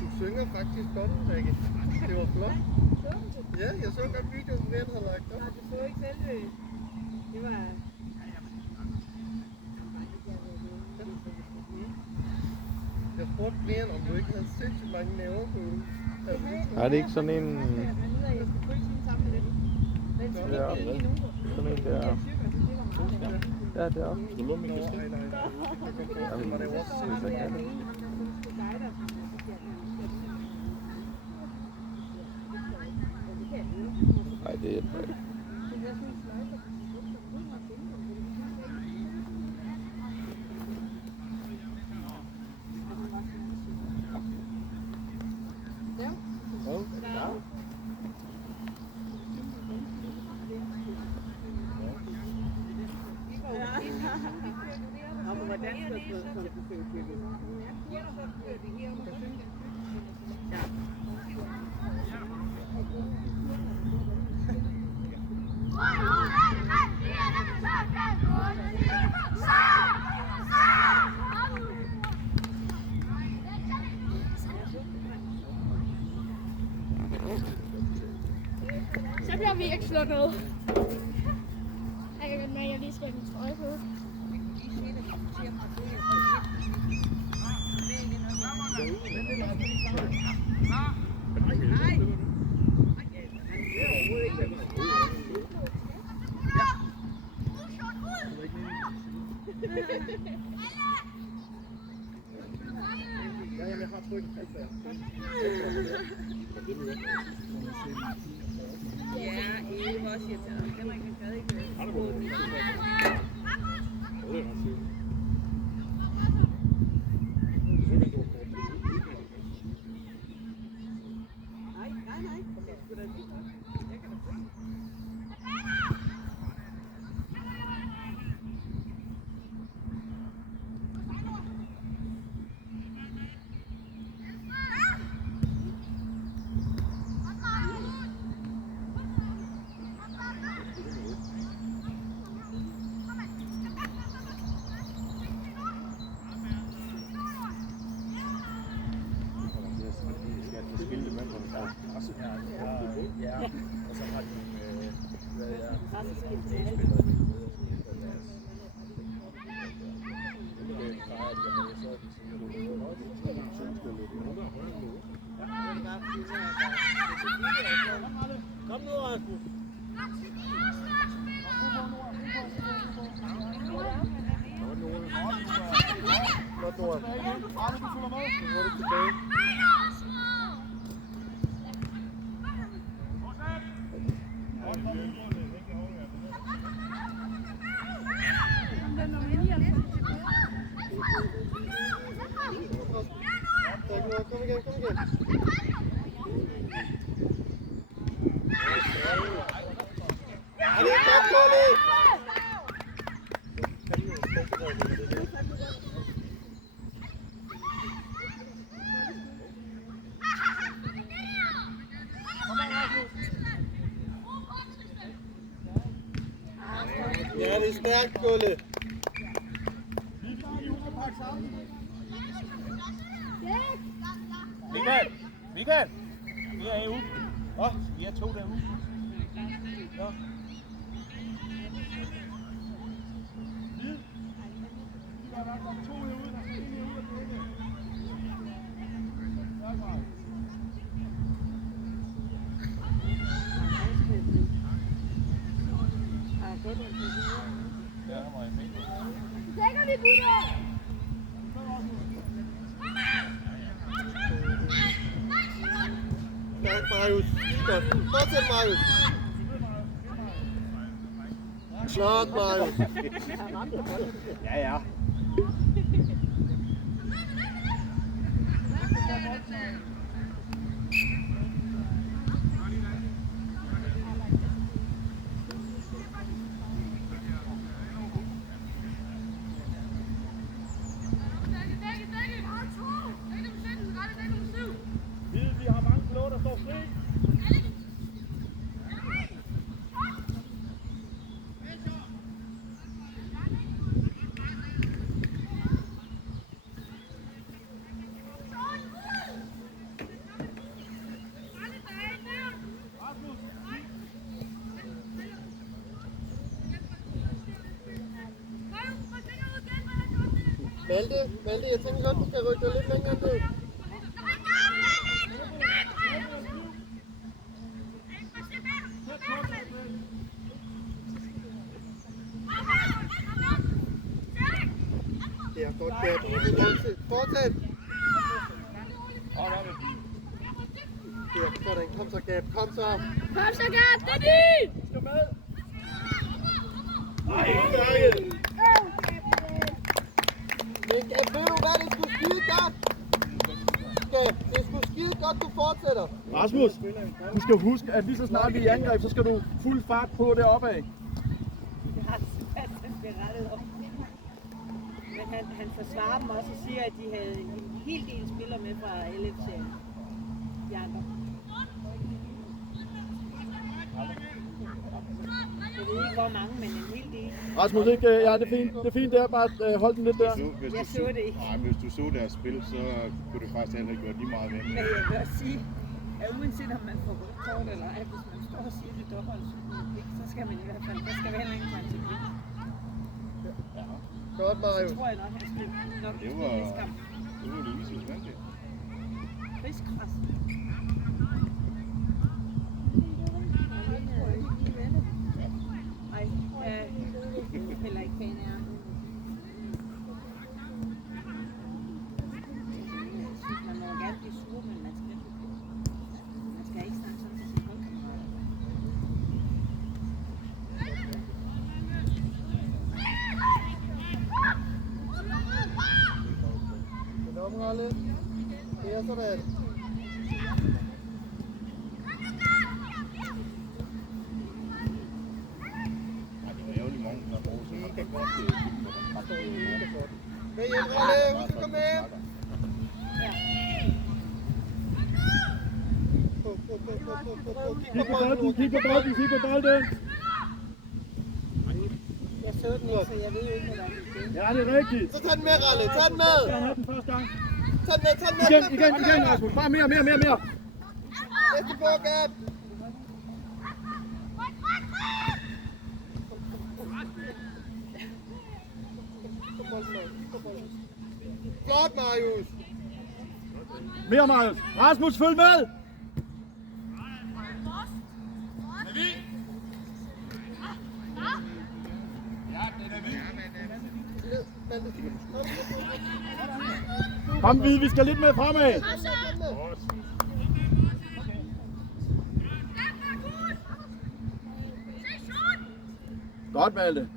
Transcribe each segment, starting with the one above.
Du synger faktisk godt, Rikke. Det var flot. Ja, jeg så godt videoen, Mette havde lagt op. Nej, du så ikke selv. Det var... Jeg spurgte mere, om du ikke havde sindssygt mange næver på ugen. Er det ikke sådan en... Jeg skal følge sådan sammen med den. Den Ja, skal ikke lige nu. sådan en der... Ja, det er også. Nej. Var det jo også sindssygt. Nej, det hjælper ikke. Så bliver vi ikke slukket. Jeg kan godt med, at jeg lige skal have min trøje på. Jeg har trykket alt der. Ja, Eve også irriteret. Henrik kan ikke Ja, og så har de hvad jeg kom nu, Rasmus. Godt, Nora. Nu er det tilbage. Kom igen, kom igen. Ja, det er godt, Gulli! Ja, det er stærkt, Gulli. Michael! Vi er herude. Vi er to derude. Ja. Sækker vi, gutter! Stærkt, Marius. Godt. Fortsæt, Marius. Flot, Marius. Ja, ja. Vi har mange blå, der står fri. Malte, jeg tænker godt, du kan rykke dig lidt længere ned. Ja, godt gab. Fortsæt. Ja, sådan. Kom så, Gab. Kom så. Kom så, Gert. Det er din! Stå med. Ej, Gab. Men Gab, ved du hvad? Det skulle skide godt. Gab, det skulle skide godt, du fortsætter. Rasmus, du skal huske, at lige så snart vi er i angreb, så skal du fuld fart på deroppe af. Det har Sebastian berettet om. Men han forsvarer dem også og siger, at de havde en hel del spillere med fra LF-serien. De andre. Jeg ved ikke hvor mange, men en hel del. Rasmus, ikke? Ja, det er fint. Det er fint, det er bare at holde den lidt der. Jeg så det ikke. Nej, hvis du så deres spil, så kunne du faktisk heller ikke gøre lige meget ved. Men jeg vil også sige, at uanset om man får rødt kort eller ej, hvis man står og siger det dobbelt, så skal man i hvert fald, der skal være en gang til det. Godt, Mario. Så tror jeg nok, han skal nok Det var det vise usvandigt. Riskgræs. Ej, jeg er heller ikke fan af ham. Man må gerne blive sur, men man skal ikke snakke sådan til sin holdkammerat. En omrolle. Det er sådan. Med hjem, Ralle. Husk at komme med. Kig på bolden. Jeg så den ikke, så jeg ved jo ikke, hvad der er det. Ja, det er rigtigt. Så tag den med, Ralle. Tag den med. Jeg havde den første gang. Tag den med. Igen, Rasmus. Bare mere. Næste på, Gab. Flot, Marius. Mere, Marius. Rasmus, følg med. Kom videre, vi skal lidt med fremad. Godt, Malte.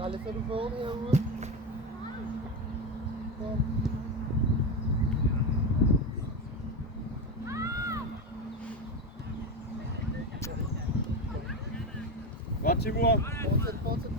Ralle, så er du vågen herude. Kom. Godt, Timur. Fortsæt.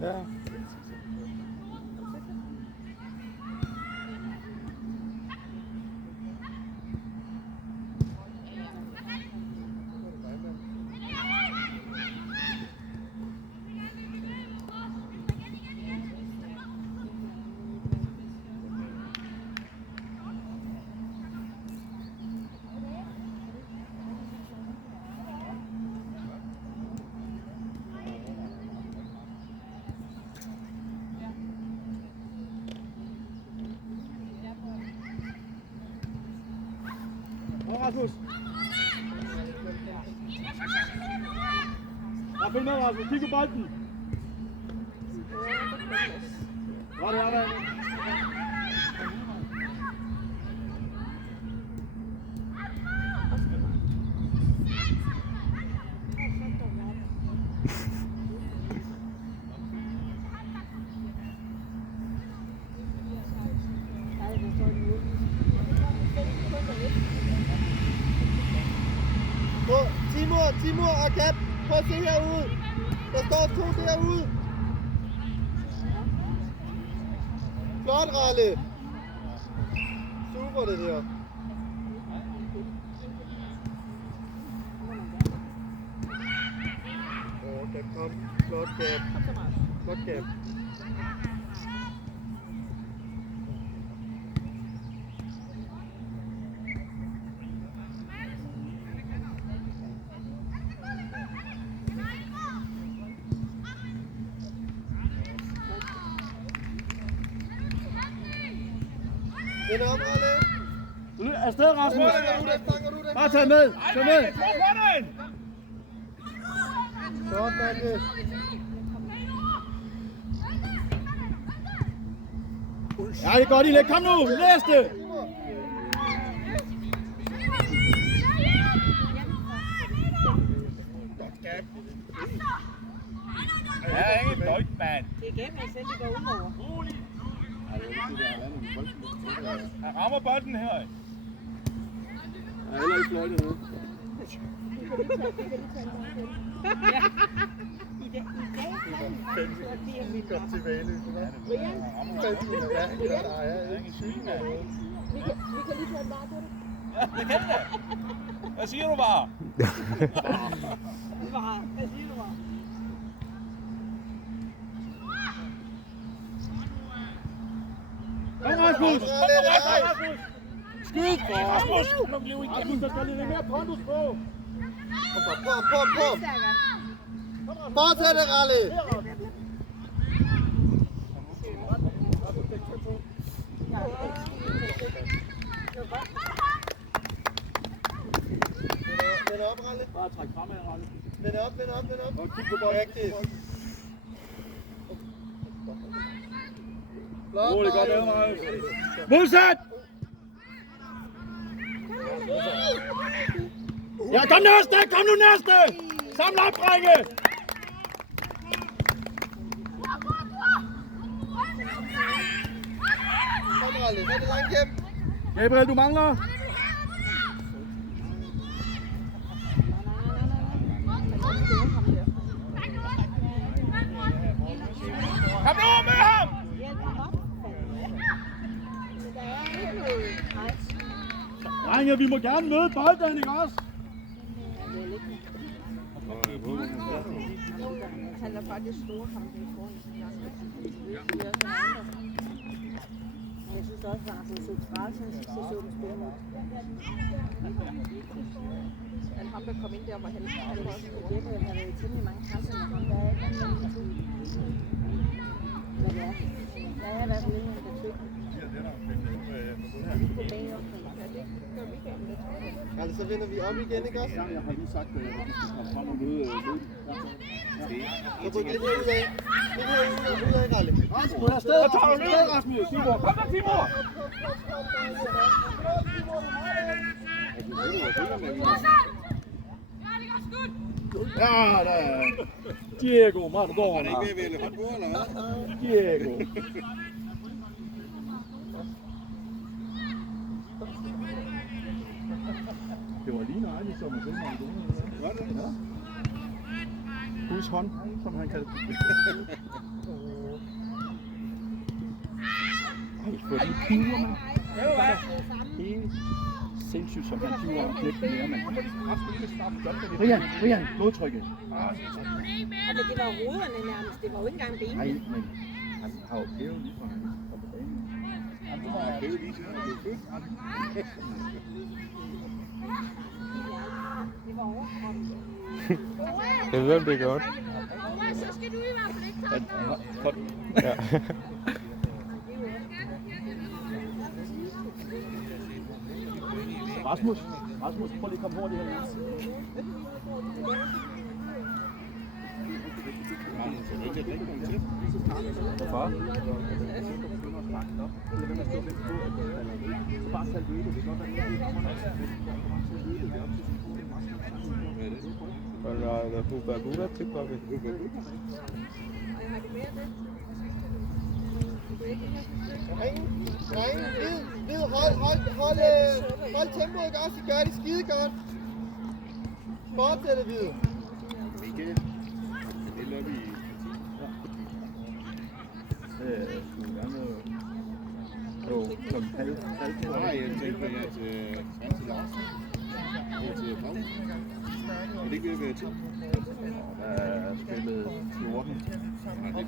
Ja. Rasmus. Ja, følg med, Rasmus. Kig på bolden. Godt, det er der. Timur og Kat, prøv at se herude. Der står 2 derude. Flot, Ralle. Super det der. Okay, kom. Flot gab. Flot gab. Den op, Ralle. Afsted, Rasmus. Fanger du den? Bare tag med. Tag med. Godt, Malte. Ja, det er godt, Ilek. Kom nu. Næste. Ja, ikke døjt, mand. Det er gennem jeg selv, det går ud over. Rolig. Han rammer bolden her. Jeg er heller ikke fløjtet nu. Ja. I dag kan vi Godt til Valø. Brian, Ja, der er Ingen syg, mand. vi kan lige tage en bar på det. Ja, det kan det. Hvad siger du bare? Hvad siger du bare? Kom, Rasmus. Rasmus. Skyd. Rasmus! Rasmus, der skal lidt mere pondus på. Kom. Fortsæt det, Ralle. Den op, Ralle. Bare træk fremad, Ralle. Den op. Og kig på bolden. Rigtigt. Rolig, godt lavet, Marius. Modsat! Ja, kom næste! Kom nu næste! Samle op, drenge! Kom, Ralle. Så er det langt hjem. Gabriel, du mangler. Kom nu med ham! Hjælp ham op. Drenge, vi må gerne møde bolden, ikke også? Han er faktisk store kampe i forhold til jeg synes også, at han så træls, han skal så den spille mod. Men ham, der kom ind der, hvor han var også på det, der har været temmelig mange kampe med ham. Der er ikke nogen med to. Hvad det er. Der er i hvert fald ingen, der tøkker. På bag op. Ralle, så vinder vi op igen, ikke også? Ja, jeg har lige sagt, at vi skal komme frem og møde løb. Så ryk lidt herud af. Lidt herud af, Ralle. Rasmus, afsted, Rasmus. Timur, kom der, Timur! Ja, der er Diego Maradona. Var det ikke ved at vælge håndbord, eller hvad? Diego. Det var lige nøjagtigt som at se Maradona. Var det? Ja. Guds hånd, som han kaldte det. Ej, for de piver, mand. Helt sindssygt, som han piver og knækker mere, mand. Brian, blodtrykket. Men det var roderne nærmest, det var jo ikke engang benene. Nej, men han har jo hævet lige fra han kom på banen. Han har hævet lige siden han blev født. Det var overkroppen. Jeg ved, om det er godt. Så skal du i hvert fald ikke Ja. Rasmus, prøv lige at komme hurtigt her. Hvorfor? Wala na huba-huba typowy. Hold tempoet, ikke også? I gør det skide godt. Fortsætte, Hvide. Michael. Det lader vi i 10. Det skulle gerne som halv. Nej, jeg tænker, at Svante Larsen går til Paul. Er det ikke ved at være 10? Spillet 14. Nej, det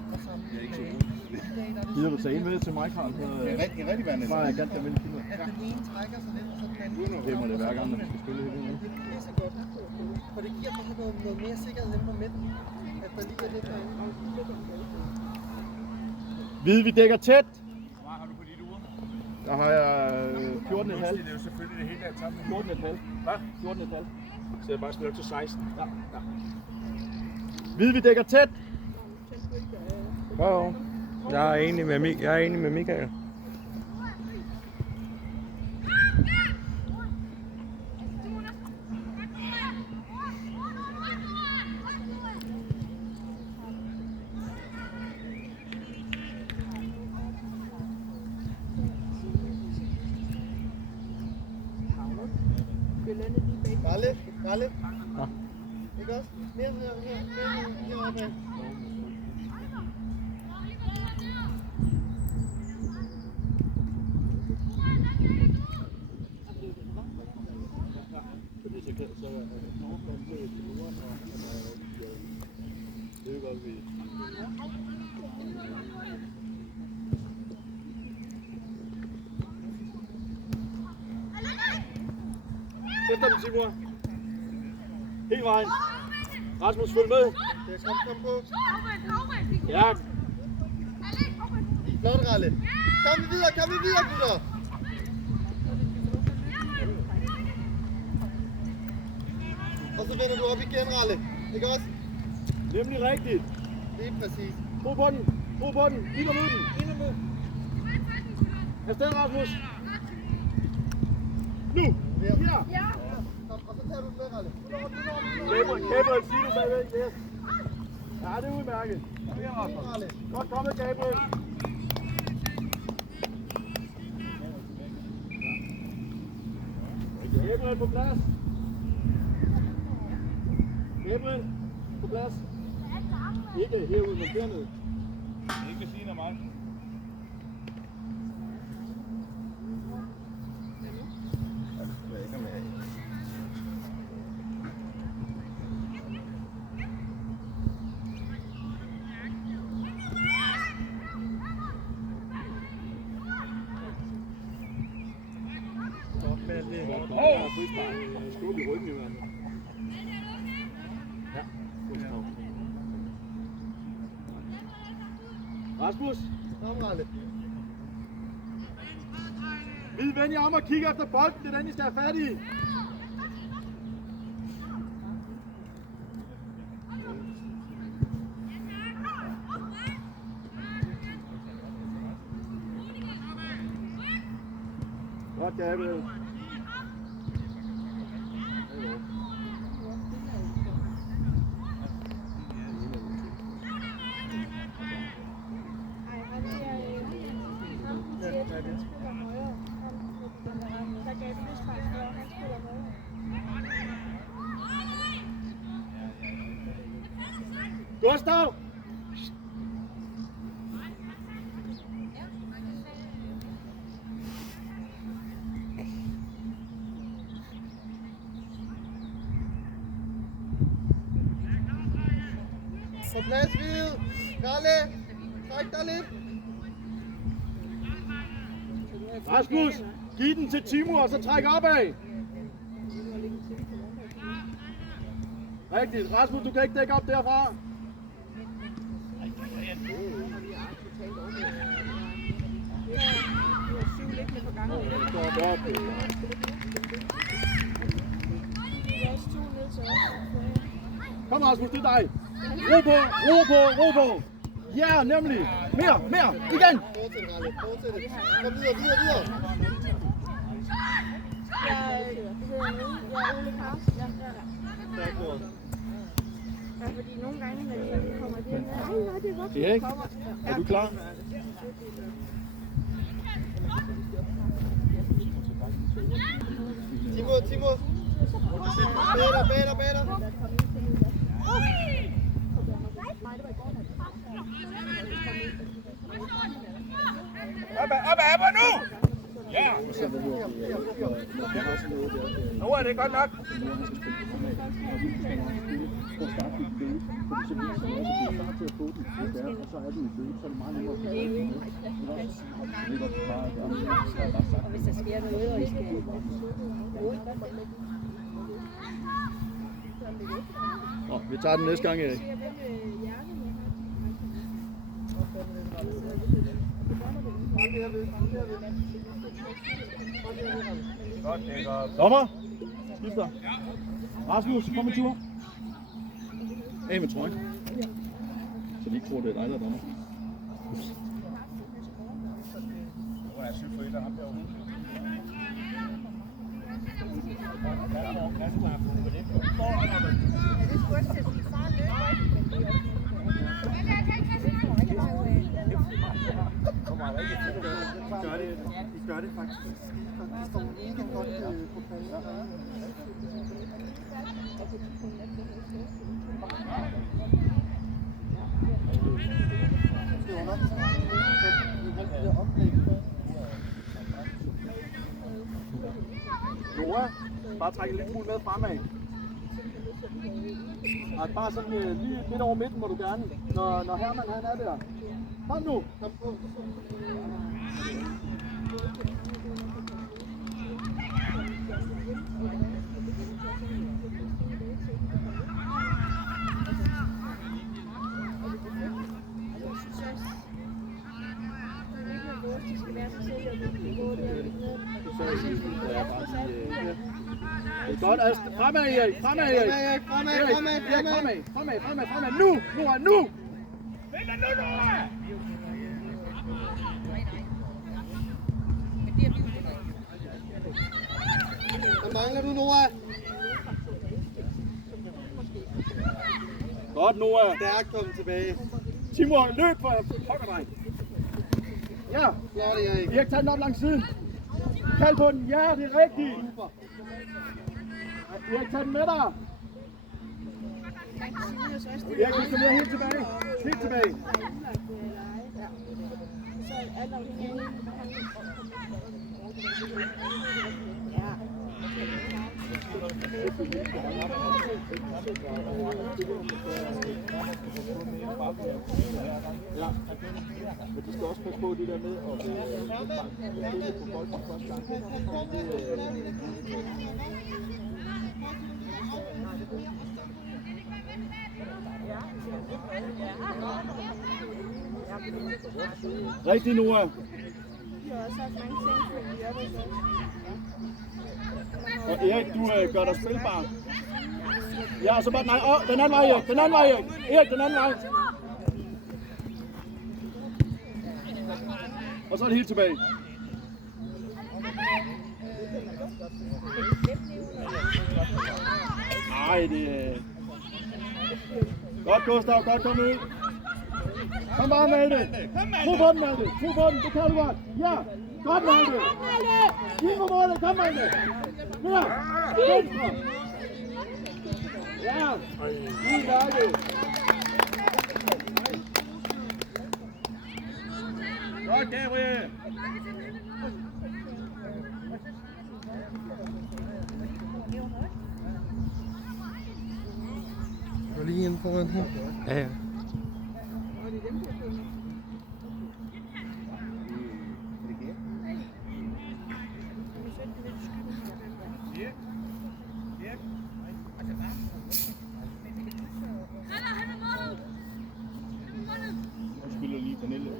er ikke så godt. Gider du tage en med til mig, Karl? Det er rigtig vandet. Bare ganske almindelig kilder. Den ene trækker sig lidt, og så den anden. Det må det være gang, når vi skal spille hele tiden. Det er så godt. For det giver bare noget mere sikkerhed hen på midten. At der lige er lidt derinde. Hvide, vi dækker tæt. Hvor har du på dit ur? Der har jeg 14,5. Det er jo selvfølgelig det hele, der er tabt. 14,5. Hvad? 14,5. Så jeg bare spiller til 16. Ja. Hvide, vi dækker tæt. Wow. Jeg er enig med Michael. Bare lidt. Ja. Ikke også? Mere heroppe af. Efter den, Timur. Hele vejen. Rasmus, følg med. Kom på. Ja. Flot, Ralle. Kom vi videre, gutter. Og så vender du op igen, Ralle. Ikke også? Nemlig rigtigt. Det er præcis. Brug på den. Ind og mød den. Afsted, Rasmus. Nu. Ja. Kom, og så tager du den med, Ralle. Gabriel, sig det bagved. Yes. Ja, det er udmærket. Ralle. Godt kommet, Gabriel. Gabriel på plads. Gabriel på plads. Ikke herude, men dernede. Ikke ved siden af mig. Skub i ryggen i hvert fald. Ja, Rasmus. Kom, Ralle. Vid vend jer om og kigge efter bolden. Det er den, I skal have fat i. Godt, Gabriel. Gustav! På plads, Hvide. Ralle. Træk dig lidt. Rasmus, giv den til Timur, og så træk opad. Rigtigt. Rasmus, du kan ikke dække op derfra. Kom Rasmus, det er dig. Ro på. Ja, nemlig. Mere. Igen. Fortsæt, Ralle. Fortsæt. Kom videre. Jeg hedder Ole Carsten. Tak, bror. Ja, fordi nogle gange, når vi kommer til det er godt. Erik, er du klar? Timur. Bedre. Op nu! Ja! Nu er det godt nok. Og hvis der sker noget, og I skal... Vi tager den næste gang, Erik. Dommer, skifter. Rasmus, kom en tur. Af med trøjen. Så de ikke tror, det er dig, der er dommer. I gør det faktisk skide godt. De står mega godt på panden. Nora, bare trække lidt smule med fremad. Og bare sådan lige lidt over midten må du gerne, når Herman han er der. Kom nu! Kom på. Godt, altså fremad Erik, fremad Erik. Fremad. Nu! Hvad mangler du, Nora? Godt, Nora. Stærkt kommet tilbage. Timur, løb for pokker dig. Ja. Flot, Erik. Erik, tag den op langs siden. Kald på den. Ja, det er rigtigt. Erik, tag den med dig. Erik, du skal mere helt tilbage. Helt tilbage. Ja, men du skal også passe på det der med at spille på bolden første gang. Rigtig, Nora. Og Erik, du gør dig spilbar. Ja, så bare den anden vej, Erik. Den anden vej, Erik. Erik, den anden vej. Og så er det helt tilbage. Ej, det er... Godt, Gustav. Godt komme ud. Kom bare, Malte. Tro på den, Malte. Tro på den. Det kan du godt. Ja. Godt, Malte. Lige på målet. Kom, Malte. Mere. Venstre. Ja. Lige mærke. Godt, Gabriel. Gå lige ind foran her. Ja. Du spiller lige Pernille.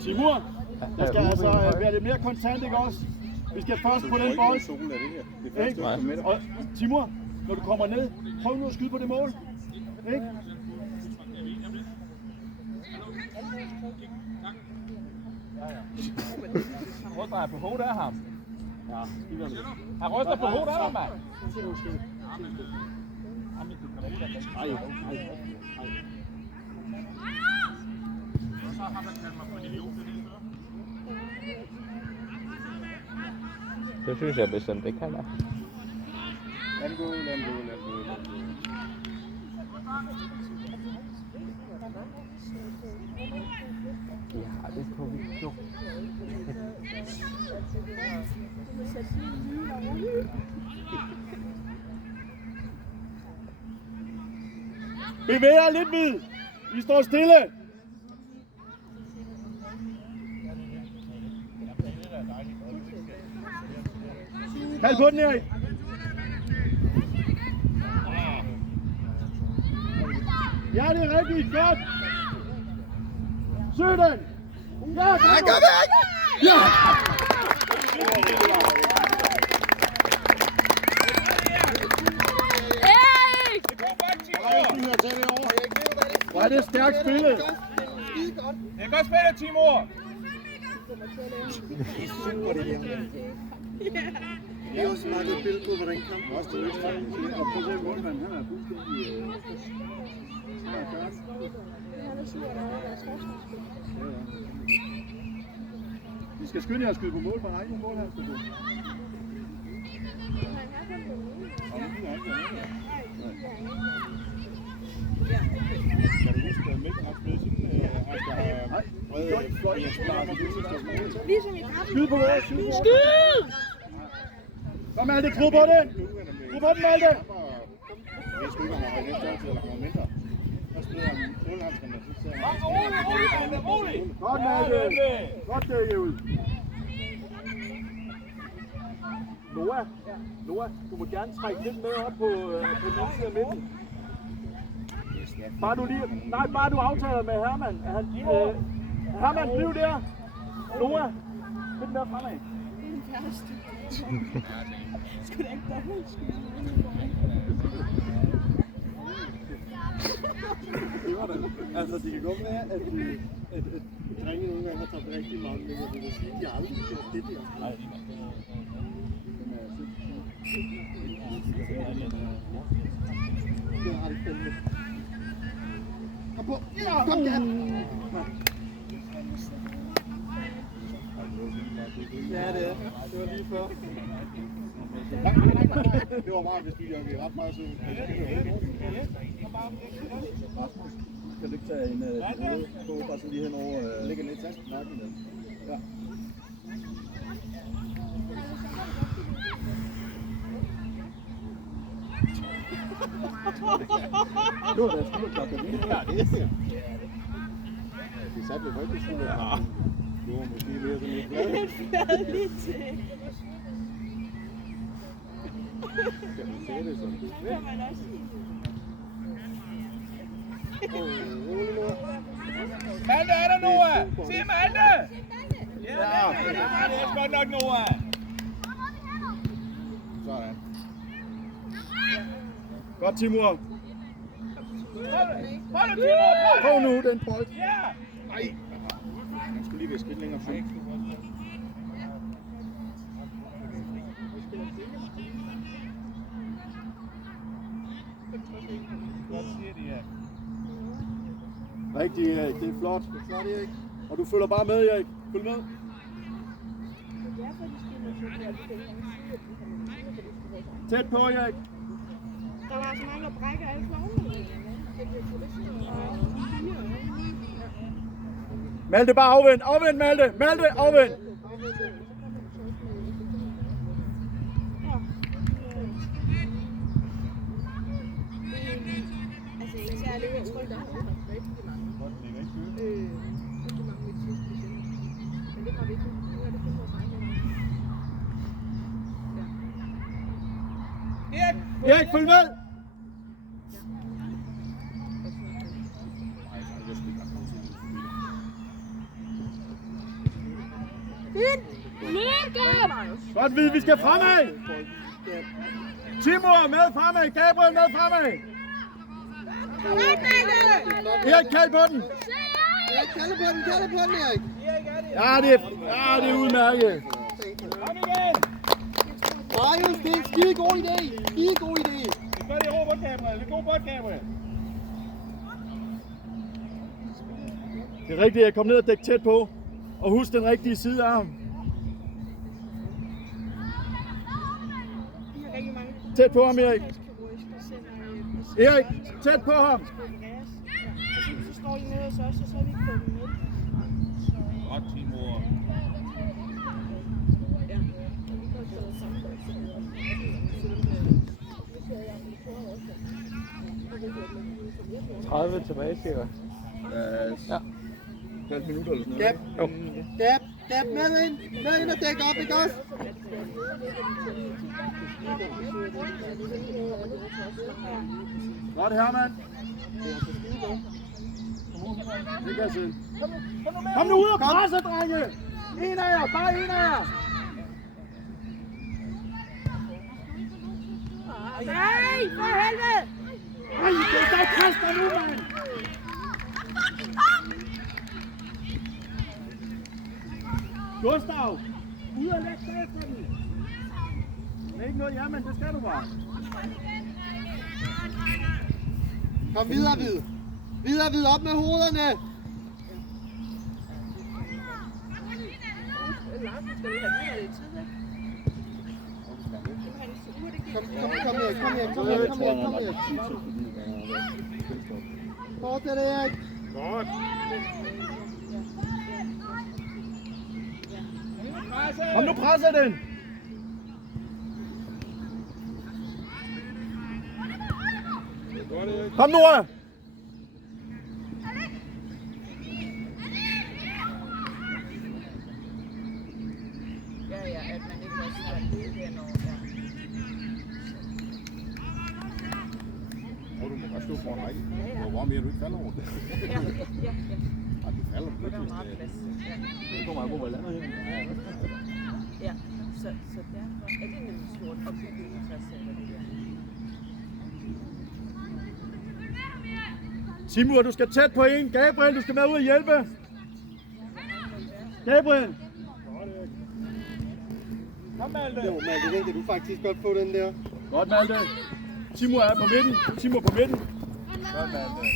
Timur, der skal altså være lidt mere kontant, ikke også? Vi skal først på den bold. Ikke? Og Timur, når du kommer ned, prøv nu at skyde på det mål. Ikke? Ryster på hovedet af ham. Ja, Han ryster på hovedet af ham, mand. Ej. Det synes jeg bestemt ikke, han er. Lad den gå. Ja, det er på video. Bevæg jer lidt vid. I står stille. Kald på den, Erik. Ja, det er rigtigt. Godt. Søg den. Ja, kom væk. Ja. Hvor er det stærkt spillet. Det er godt spillet, Timur. Det er også meget et billede på, hvordan kampen også er. Og prøv at se målmanden, han er fuldstændig... Vi skal skynde jer at skyde på mål, for han har ikke nogen mål, han skal på. Kan du huske, at Mikkel har spillet sådan, han skal have skyd på mål, skyd! Kom Malte, tro på den! Tro på den, Malte! Jeg skulle ikke have næste år til, eller han var mindre. Der spiller han målhandskerne, så ser han... Godt, Malte! Godt dækket ud! Noah, du må gerne trække lidt med op på den side af midten. Bare du aftaler med Herman. Herman, bliv der! Noah, lidt mere fremad. Skal da ikke dobbelt skyde? Det var det. Altså, det kan godt være, at drenge nogle gange har taget rigtig mange, men jeg vil sige, at de aldrig har gjort det der. Nej. Det har det fandme. Kom på! Kom, Jan! Ja, det er. Det var lige før. Det var meget, hvis du gjorde ret meget så. Kan du ikke tage en på, bare så lige henover? Ligger lidt tasken nakken der. Ja. Nu er der skulderklap, der lige. Ja, det er sikkert. Det satte ved folkeskolen. Ja. Det var måske mere sådan lidt glad. Det er lidt til. Kan man sige det sådan? Det kan man også sige. Malte, er der Noah? Se Malte! Ja, det er godt nok Noah. Sådan. Godt, Timur. Hold det, Timur! Prøv nu, den bold. Ja! Nej! Han skulle lige være skridt længere frem. Rigtig, Erik. Det er flot. Det er flot, Erik. Og du følger bare med, Erik. Følg med. Tæt på, Erik. Der var så mange, der brækker alle klovene. Malte, bare afvend. Afvend, Malte. Malte, afvend. Altså, ikke særlig, jeg tror, der er rigtig mange. Rigtig mange medicinske patienter. Men det har vi ikke. Nu er det kun vores egen. Erik, følg med. Godt vid, vi skal fremad. Timur med fremad. Gabriel med fremad. Erik, kald på den. Kalde på den, Erik. Ja, det er udmærket. Kom igen! Marius, det er en skide god idé. Det gør det i Robert, Gabriel. Det er god bold, Gabriel. Det er rigtigt at komme ned og dække tæt på. Og husk den rigtige sidearm. Tæt på ham, Erik. Erik, tæt på ham. Så står de nede hos os, og så er vi på dem med. Godt, Timur. Ja. 30 tilbage, cirka. Ja. 50 minutter eller sådan noget. Gab med ind og dæk op, ikke også? Godt, Herman. Det kan jeg se. Kom nu ud og presse, drenge. En af jer, bare en af jer. Nej, for helvede! Ej, det er kaster nu, mand. Gustav, ud og læg sig efter den. Det er ikke noget, jamen, det skal du bare. Kom videre, Hvid. Videre, op med hovederne. Kom her. Fortsæt, Erik. Godt. Kom nu, presser den. Kom nu, Ja, at man ikke også har det hernår. Tror du må godt stå foran række. Hvor mere du ikke falder over det. Ja. Ej, du falder på det. Det kommer an på, hvor landet hen. Ja, så derfor er det nemlig stort op til bygningsfærdscenter, det der. Timur, du skal tæt på en. Gabriel, du skal med ud og hjælpe. Gabriel. Kom, Malte. Jo, Malte, den kan du faktisk godt få den der. Godt, Malte. Timur er på midten. Timur på midten. Godt, Malte.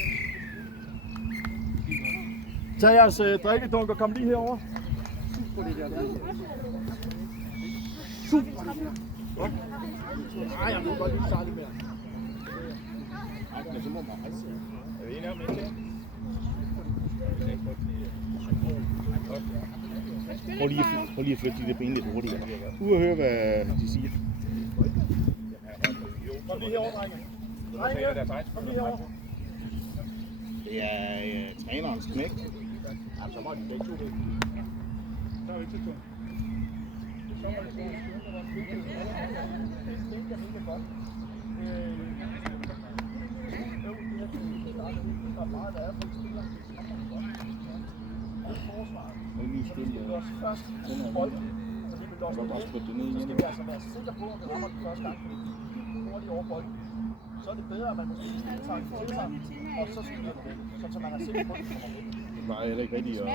Tag jeres drikkedunk og kom lige herover. Super. Godt. Ej, jeg må godt lige starte lidt mere. Ej, så må man rejse. Er vi enige om det? Prøv lige at flytte de der ben lidt hurtigere. Ud og høre, hvad de siger. Kom lige herover, drenge. Drenge, kom lige herover. Det er trænerens knægt. Ja, så må de begge to ved. Så er vi til to. Og lige skylde den her. Og så bare spytte det ned igen. Skal vi altså være sikre på, at vi rammer den første gang, fordi hurtigt over bolden. Så er det bedre, at man måske tager en til sig, og så skyder det væk, så man er sikker på, at det kommer væk. Det var heller ikke rigtigt at...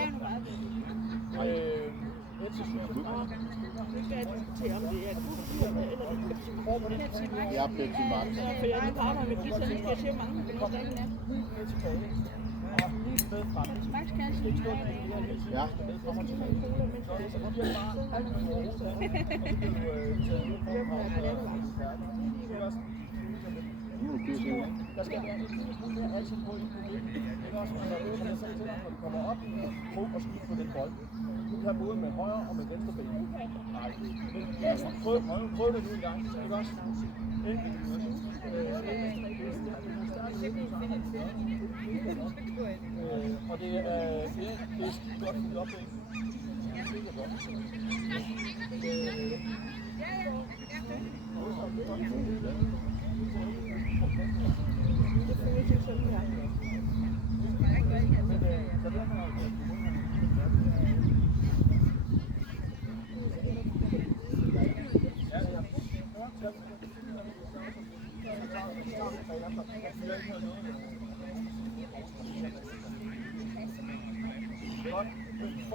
Jeg er Pepsi Max. Ja. Der skal være en lille smule mere action på i det. Ikke også? Som jeg sagde til dig, når du kommer op, prøv at skyde på den bold. Du kan både med højre og med venstre ben. Nej. Men prøv det nu en gang. Ikke også? Og det er skide godt fuldt op, ikke? Mega godt.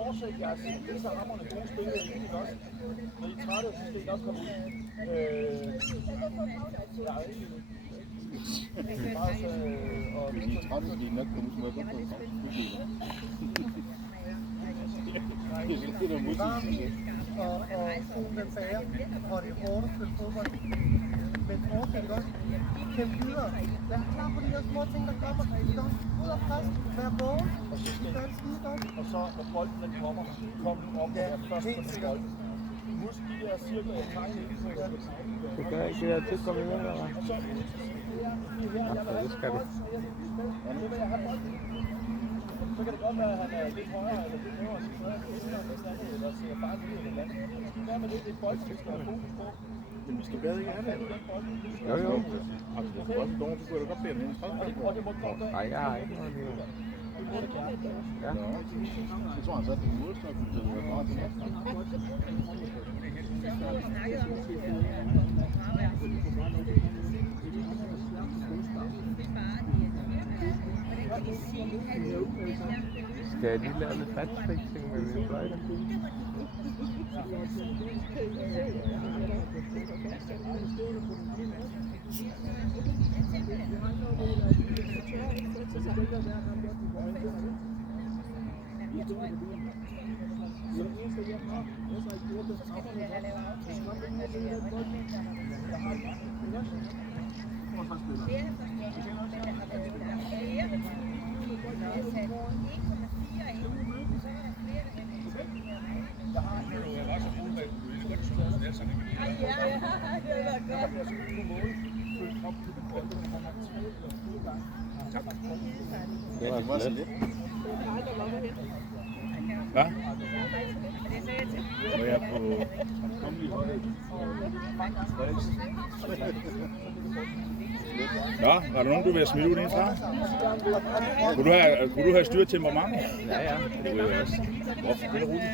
fortsætte jeres så hamrende gode spil egentlig også. Når I er trætte, så skal I også komme ud. Hvis I er trætte, så skal I nok komme ud med at gå på det er sådan noget musik. Og den bager, og det er hårdt at spille fodbold. Men fortsæt godt. Kæmp videre. Vær klar på de her små ting, der kommer. Ud og frisk. Vær vågen. Og så skal og så når bolden den kommer, kom nu op og først på den bold. Husk de der cirkler, jeg tegner ikke på. Det gør ikke det der tilkomme med, eller hvad? Og så Ja, det skal du. det vil jeg have bolden. Så kan det godt være, at han er lidt højere eller lidt lavere, så er det andet, eller ser bare ud eller andet. Hvad med det bold, vi skal have fokus på? Men vi skal bedre ikke have det. Jo, jo. Har du også en dårlig, så kunne jeg da godt bede den Og det må du godt gøre. Nej, jeg har ikke noget lige. Det må det gerne. Ja. Jeg tror, han satte den målstop, så det var bare til næste gang. Skal jeg lige lave lidt matchfixing med min fløjte? Det var så lidt. Hvad? Når jeg er på kongelige højde. Nå, var der nogen, du vil smide ud indfra? Kunne du have styr temperament? Ja, ja. Det kunne jeg også. Hvorfor? Det er roligt.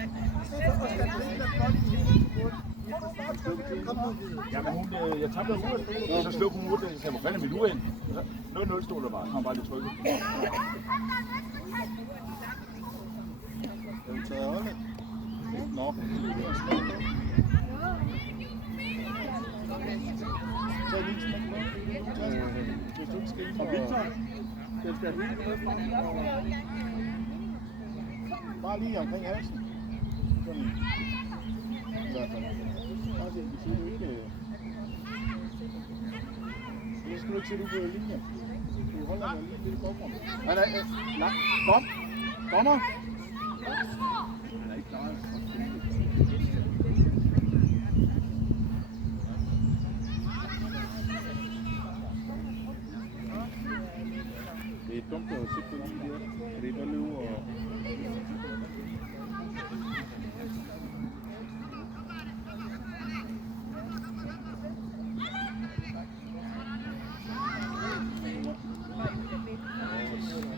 Jamen hun, jeg tabte en lur, og så slog hun ud, og sagde, hvor fanden er min lur ind? 0-0 stod der bare, han var bare lidt trykket. Har du taget holdet? Nå. Så er det ikke hvis du ikke skal ind og Victor, den skal helt med frem. Bare lige omkring halsen. Sådan en. I hvert fald. Bare se, vi siger du ikke... Jeg skulle ikke se, du på linje. Du holder dig lige lidt baggrund. Nej, nej, kom. Dommer. Han er ikke klar. Det er dumt at sætte på lige der. Det er bare løbe og...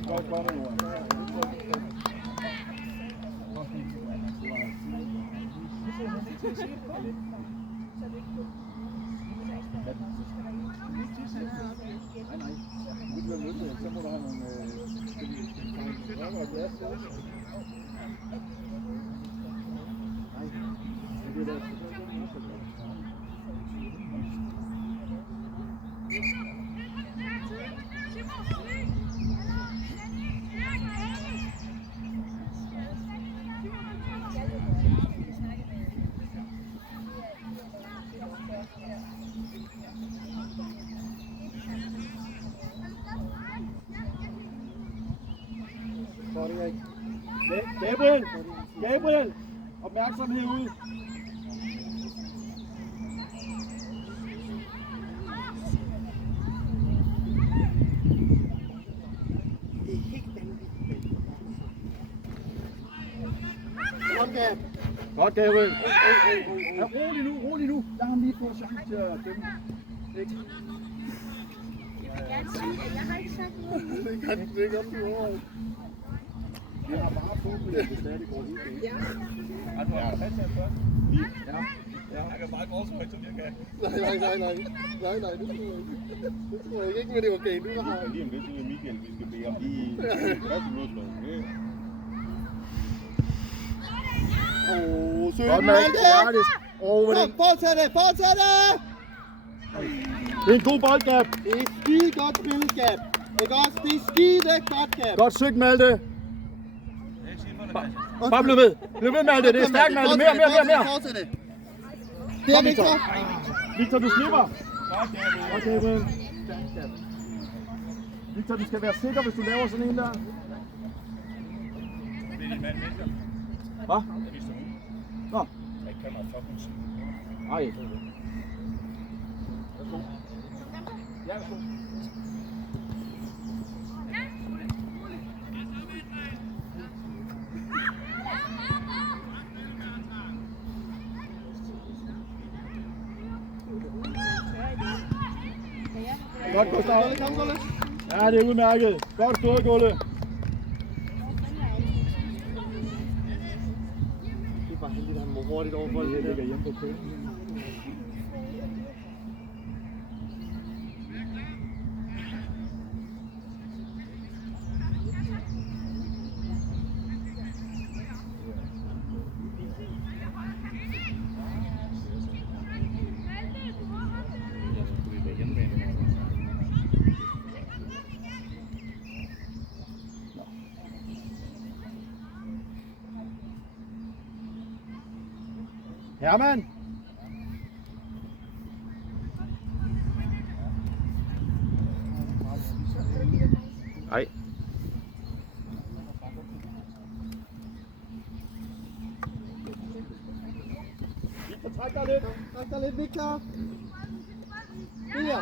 Godt kommet, Johan. Nej. Du bliver nødt til, så må du have nogle røver og glas til. Nej, det er der. Gabriel! Opmærksomhed ude! Godt, Gabriel! Ja, rolig nu! Lad ham lige få chance til at dømme. Ikke? Jeg har ikke sagt noget. Det kan du ikke op i året. Jeg har bare fokus, at det stadig går lige. Ja. Har du også fast her først? Ja. Jeg kan bare gå så højt, som jeg kan. Nej, det tror jeg ikke, men det er okay. Du har... Lige om lidt, så er Michael, vi skal bede om lige 30 minutter. Sødt, Godt, Malte. Ja, det er Fortsæt det! Det er en god bold, Gab. Det er skide godt spillet, Gab. Ikke også? Det er skide godt, Gab. Godt søgt, Malte. Bare bliv ved. Bliv ved, Malte. Det er stærkt, Malte. Mere. Fortsæt det. Det er Victor. Victor, du slipper. Okay, men. Victor, du skal være sikker, hvis du laver sådan en der. Hvad? Nå. Ej. Værsgo. Ja, værsgo. Godt, Gustav. Ja, det er udmærket. Godt stået, Gulle. Det er bare heldigt, at han må hurtigt over for det. Det ligger hjemme på køen. Hermann! Nej. Træk dig lidt. Træk dig lidt, Victor. Her.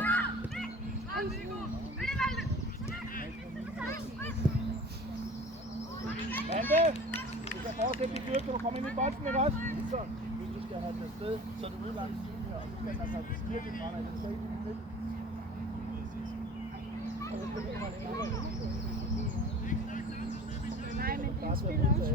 Ante! Du skal fortsætte dit dyrk, så du kommer ind i bolden, ikke også? Så, hvis du skal have den afsted, så er du ude langs siden her, og så skal man altså styrke den brænder i den søg i midt. Nej, men den spiller også.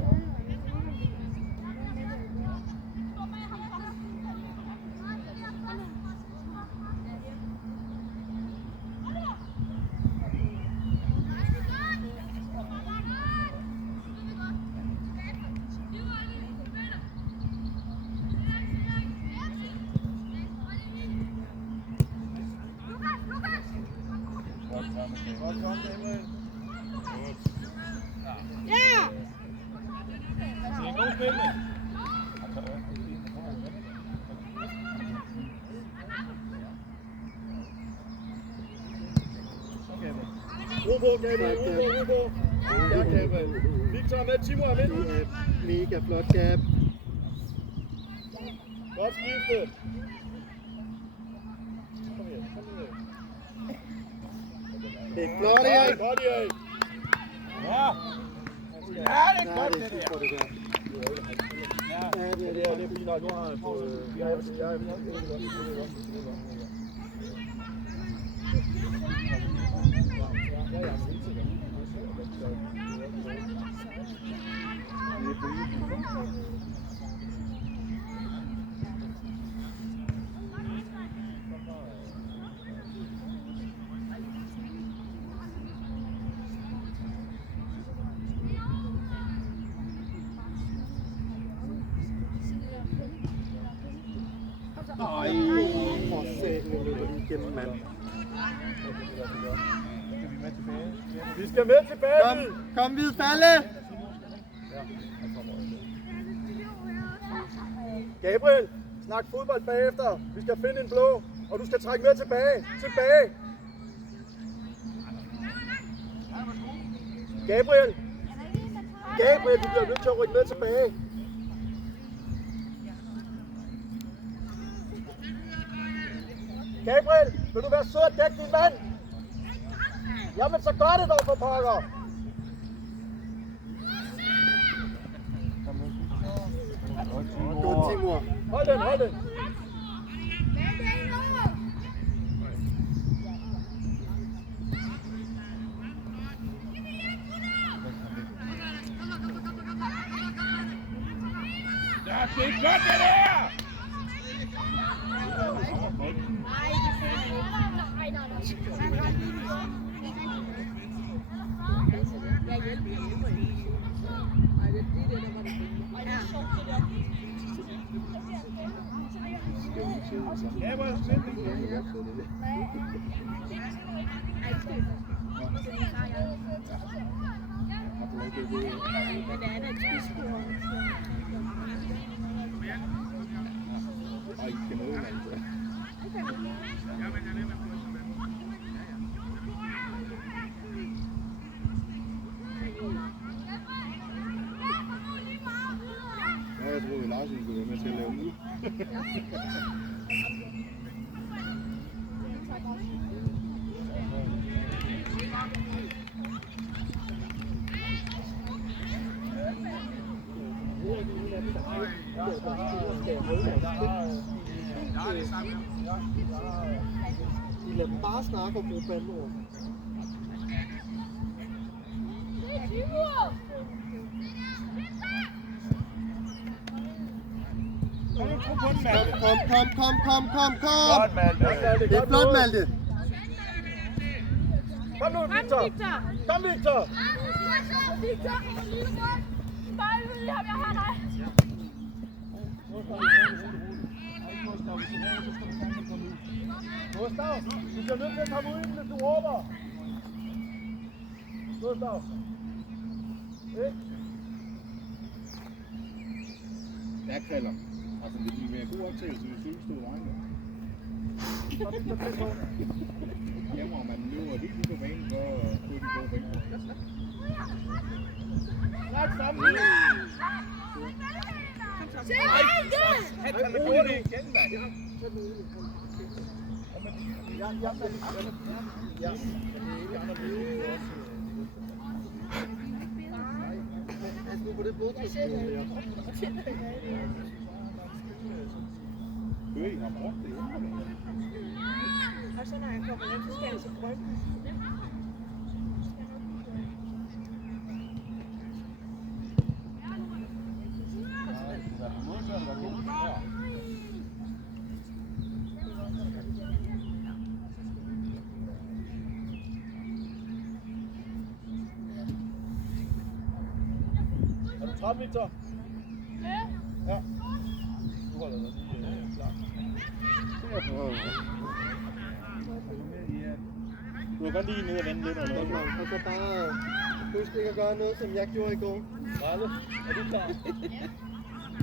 Ja! Det er en god spil, men. Ro på, Gabriel. Ro på. Ja, Gabriel. Victor er med, Timo er med. Mega flot, Gab. Godt skifte. Kom her. Det er flot, Erik. Godt, Erik. Ja. Ja, det er godt, det der. Super, det der. Ja, det er fint nok. Nu har jeg fået... Ej, for satan, nu løber de igennem, mand. Vi skal med tilbage. Kom, Hvid Falle. Gabriel, snak fodbold bagefter. Vi skal finde en blå, og du skal trække med tilbage. Tilbage. Gabriel. Gabriel, du bliver nødt til at rykke med tilbage. Gabriel, vil du være sød og dække din mand? Jamen, så gør det dog for pokker. Godt, Timur. Hold den, hold den. Ja, det er godt, det der! Jeg hjælper. Nej, det er det, der var det. Ja, hvor er det fedt. Men det er da et spidsbord. Ej, ikke noget, altså. Nå, jeg troede, Larsen skulle være med til at lave nu. De lader dem bare snakke og bruge bandord. Kom. Godt, Malte. Det er flot, Malte. Kom nu, Victor! Kom, Victor! Gustav, du bliver nødt til at komme ud, hvis du råber. Gustav. Ikke? Ja, Kriller. Altså, det ville være en god optagelse, hvis du ikke stod vejen. Jamen, om man løber helt ud på banen, så kunne de gå væk. Snak sammen! Han kan man bruge det igen, mand. Han skulle på det bådtryk. Hører I ham brugt det hjemme? Og så når han kommer hjem, så skal han til Bryggen. Er du træt, Victor? Ja. Du holder dig lige klar. Du kan godt lige ned og vende lidt eller noget. Og så bare husk ikke at gøre noget, som jeg gjorde i går. Ralle, er du klar?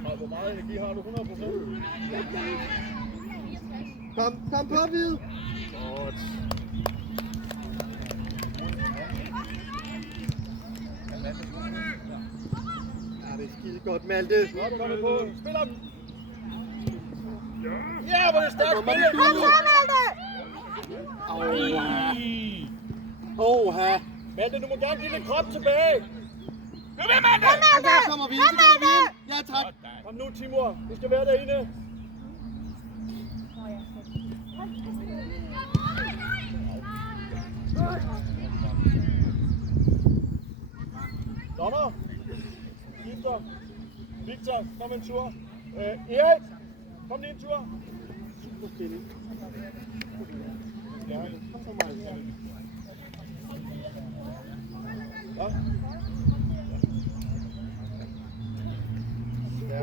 Og hvor meget energi har du? 100%? Kom på, Hvid. Godt. Ja, det er skide godt, Malte. Nu er du kommet på. Spil om! Ja, hvor er det stærkt spillet! Kom så, Oha. Malte, du må gerne give lidt krop tilbage. Kom med, Malte! Okay, så kommer vi ind. Ja, tak. Kom nu, Timur. Du skal være derinde. Dommer. Victor, kom en tur. Erik, kom lige en tur. Super stilling. Ja, Kom så meget. ja.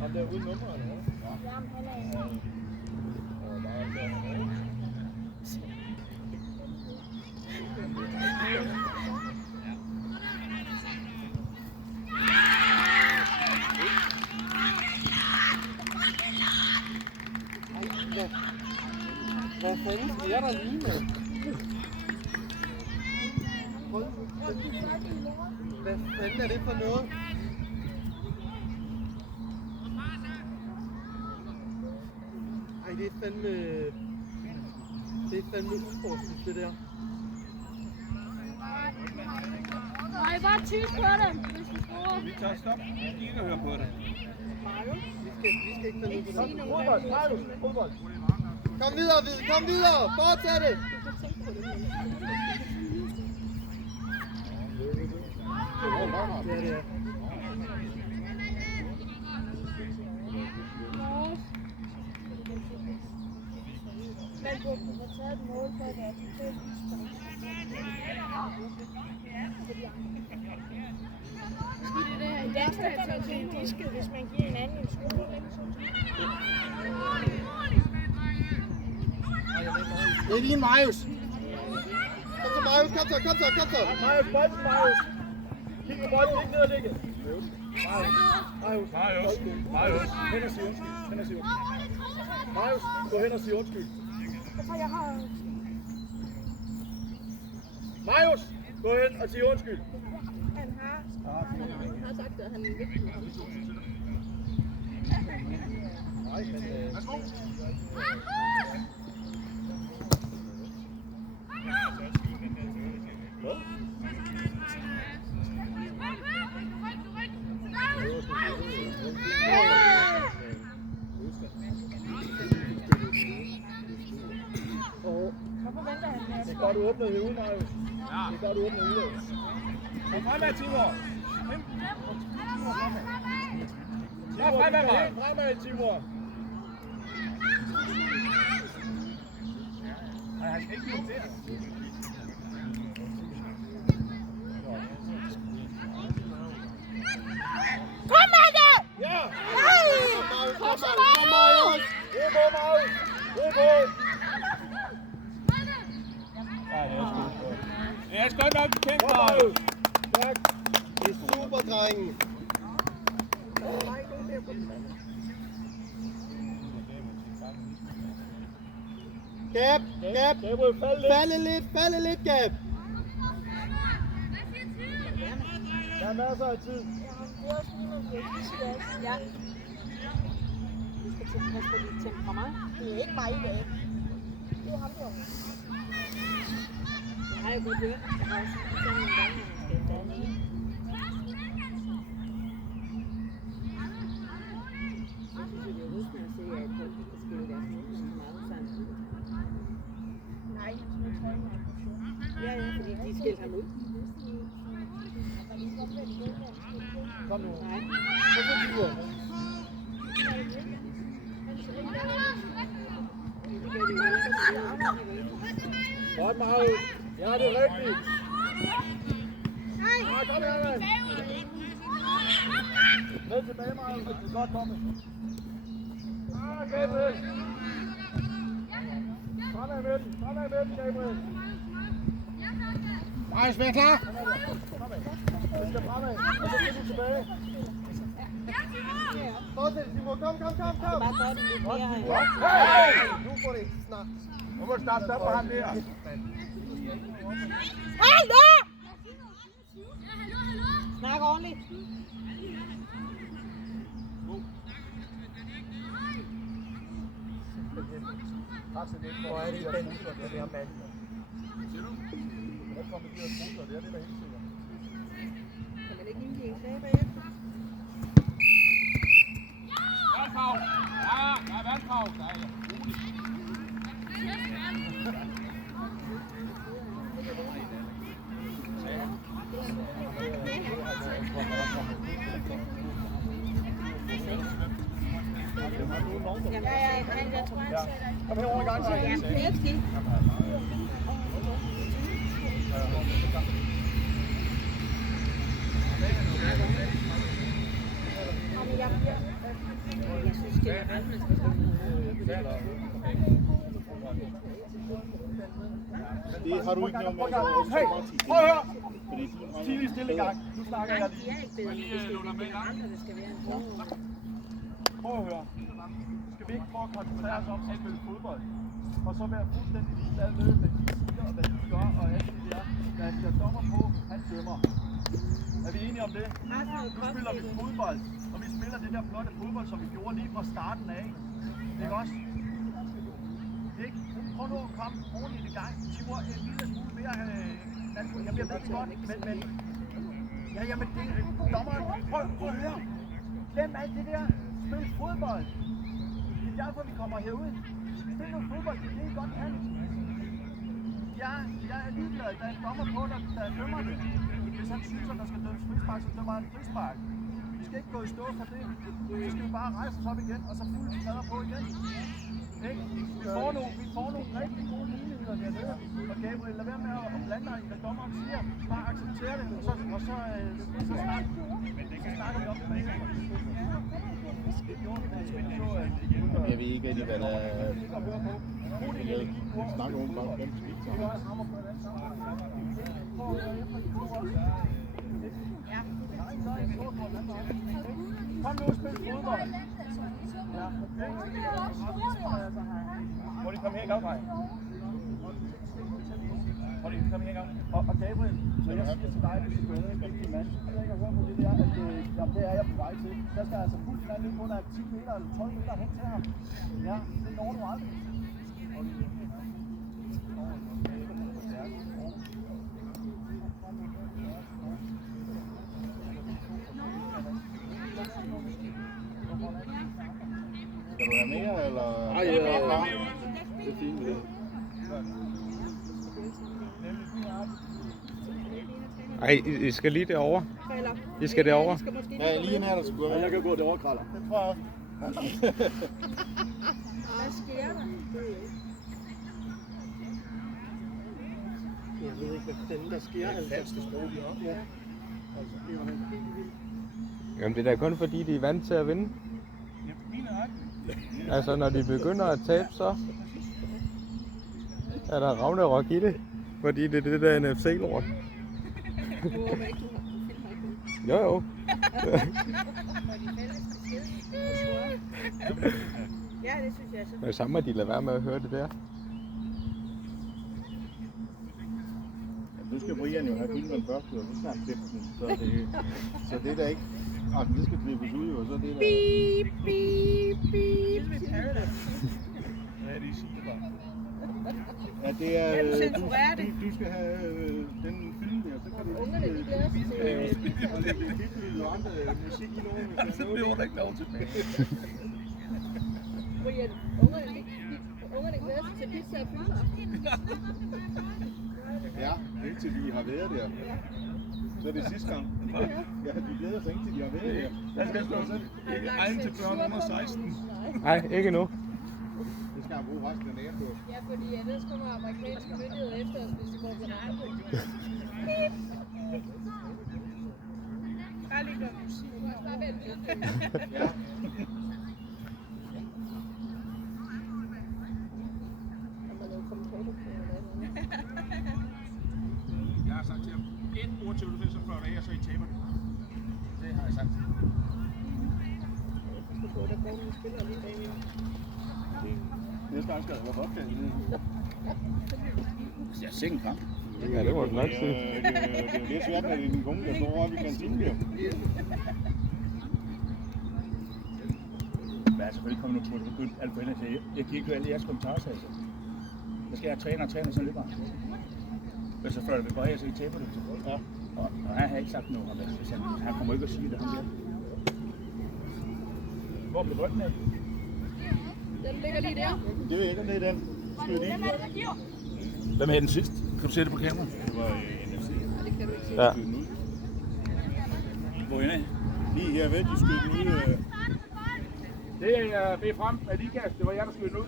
Han der uden nummer, eller hvad? Jamen, han er en. Hvad fanden sker der lige med? Hvad fanden er det for noget? Ej, det er fandme uforståeligt, det der. Nej, bare tysk på dem, hvis vi scorer. Vi tager stop. Vi skal ikke høre på det. Vi skal ikke finde ud af det. Fodbold, Marius, fodbold. Kom videre, Hvid. Kom videre. Fortsæt det. Ja, det er. Men du har taget et mål for, at det er tilfældigvis. Fordi det der en dansk, der kommer til en diske, hvis man giver en anden en skole. Det er din Marius. Kom så Marius, kom så. Marius, bolden Marius. Kig på bolden, ikke ned og ligge. Marius. Hen og sig undskyld. Marius, gå hen og sig undskyld. Marius, gå hen og sig undskyld. Han har sagt, at han er vigtig. Nej, men... Værsgo. Det er godt, du åbner herude, Marius. Det er godt, du åbner herude. Kom fremad, Timur. Fremad, Timur. Nej, han skal ikke blive til. Kom med det! Ja! Kom så, Marius! Det er på, Marius! Det er på! Det er sgu nok kendt, Kom, Marius! Tak! Det er super, drengen! Gab! Falde lidt, Gab! Der er masser af tid. Ja. Vi skal passe på dit temperament. Det er ikke mig i dag. Det er ham der. Jeg har jo godt hørt. Jeg har også sådan en gang, at man skal danne en. Jeg synes jo, det er rystende at se, at folk kan skille deres mål så meget sammen. Nej, han smed trøjen af. Ja, fordi de skilte ham ud. Kom nu. Nej. Kom så, Timur. Godt, Marius. Ja, det er rigtigt. Ja, kom her, mand. Ned tilbage, Marius. Det er godt kommet. Gabriel. Fremad med den, Gabriel. Marius, vær klar. Du skal fremad, og så skal du tilbage. Fortsæt, Timur. Kom. Bare godt lidt mere her. Nu får det snart. Nu må du starte stop på ham der. Hallo! Snak ordentligt. Hvor er det, der er trusler, det er der mand. Hvor kommer de her trusler, det er det, der helt sikkert. Kan man ikke indgive en klage bagefter? Vandkrav. Ja, der er vandkrav. Der er roligt. Jeg tror, han sætter Kom herover en gang til. Ja, hæftigt. Jeg synes, det er ret, man skal Det har du ikke noget med. Hey, prøv at høre. Tidlig stille gang. Nu snakker jeg lige. de er ikke bedre, men det er andre, der skal være en god. Prøv at høre. Skal vi ikke prøve at koncentrere os om at spille fodbold? Og så være fuldstændig ligeglade med, hvad de siger og hvad de gør og alt det der. Der er dommer på, han dømmer. Er vi enige om det? Nu spiller vi fodbold, og vi spiller det der flotte fodbold, som vi gjorde lige fra starten af. Ikke også? Ikke? Prøv nu at komme ordentligt i gang. Timur, en lille smule mere. Jeg ved det godt, men... Ja, jamen det er dommeren. Prøv at høre. Glem alt det der. Spil fodbold. Det er derfor, vi kommer herud. Spil nu fodbold, det er det, I godt kan. Ja, jeg er ligeglad. Der er en dommer på, der dømmer det. Hvis han synes, at der skal dømmes frispark, så dømmer han frispark. Vi skal ikke gå i stå for det. Så skal vi bare rejse os op igen, og så fuldt smadre på igen. Ikke? Vi får nogle rigtig gode muligheder dernede. Og Gabriel, lad være med at blande dig i, hvad dommeren siger. Bare acceptere det, og så snakker vi om det bagefter. Jeg ved ikke rigtig, hvad der er. Snakker om bare hvem skidt sammen. Kom nu og spil fodbold. Må de komme her i gang, Maja? Må de komme her i gang? Og Gabriel, så jeg siger til dig, hvis du er en vigtig mand, så kan jeg høre på det der, at jamen, det er jeg på vej til. Der skal altså fuldt mand ind på, der er 10 meter eller 12 meter hen til ham. Ja, det når du aldrig. Skal du have mere, eller? Nej, det er fint det. Ej, I skal lige derover. I skal derover. Ja, lige her, der skal gå. Ja, jeg kan gå derovre, Kraller. Det tror jeg også. Hvad sker der? Jeg ved ikke, hvad fanden der sker. Det er falsk, det sprog, de har. Ja. Altså, det var helt vildt. Jamen det er da kun fordi, de er vant til at vinde. Altså når de begynder at tabe, så er der Ragnarok i det. Fordi det er det der NFC-lort. Jo jo. Ja, det synes jeg så. Men samme at de lader være med at høre det der. Nu skal Brian jo have filmen først, og så skal han klippe den. Så det er der ikke. Og det skal klippes ud, og så er det der. Beep, beep, beep. Ja, det siger bare. Ja, det er... Kan du censurere det? Du skal have den film der, så kan du Ungerne, de glæder sig til... og lægge lidt klip og andre musik i nogen. Så bliver der ikke lov til det. Brian, ungerne glæder sig til pizza og fylder. Ja, indtil de har været der. Så er det sidste gang. Ja, de glæder sig indtil de har været der. Jeg skal slå selv. Egen til børn under 16. Nej, ikke nu. Det skal han bruge resten af dagen på. Ja, fordi ellers kommer amerikanske myndigheder efter os, hvis det går på radio. Bare lige noget musik. Bare vent lidt. Ja. Jeg har sagt til ham, et ord til 45 dage, og så I taber det. Det har jeg sagt. Næste gang skal der være podcast. Jeg er sikkert kamp. Ja, det må du nok sige. Det er jo lidt svært, når det er din kone, der står oppe i kantinen der. Men altså, velkommen nu på det begyndt. Alle forældre siger, jeg kan ikke høre alle jeres kommentarer, altså. Der skal jeg træne sådan lidt bare. Men så før det vil gå her, så I taber det. Ja. Og han har ikke sagt noget om det. Han kommer ikke at sige det, ham der. Hvor blev ryggen af? Den ligger lige der. Det ved jeg ikke, om det er den. Skal vi lige? Hvad med den sidste? Kan du se det på kamera? Det var NFC. Ja. Hvor inde? Lige her ved, de skød den ud. Det er ved frem med Ligas. Det var jeg, der skød den ud.